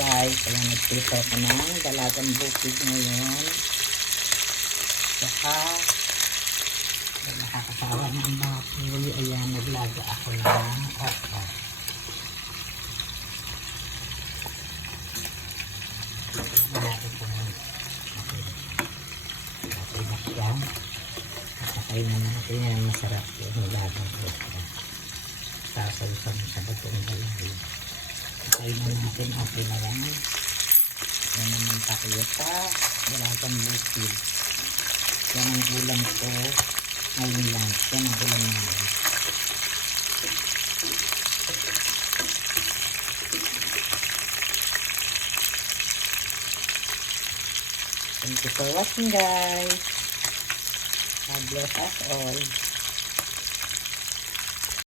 guys. Kaya nag-prepare ko ng dalagang bukid ngayon. Saka nakakasawa ng baboy. Ayan, naglaga ako ng okra. Malaki po ngayon. Okay na siya. Sakay na natin yan. Masarap yung nilagang okra. Sasawsaw sa batong balay. Sakay na natin. Okay na yan. Yan naman pakiyata. Dalagang bukid. Yan ang ulam ko. Ngayon lang. Yan ang ulam namin. Thank you for watching, guys. God bless us all.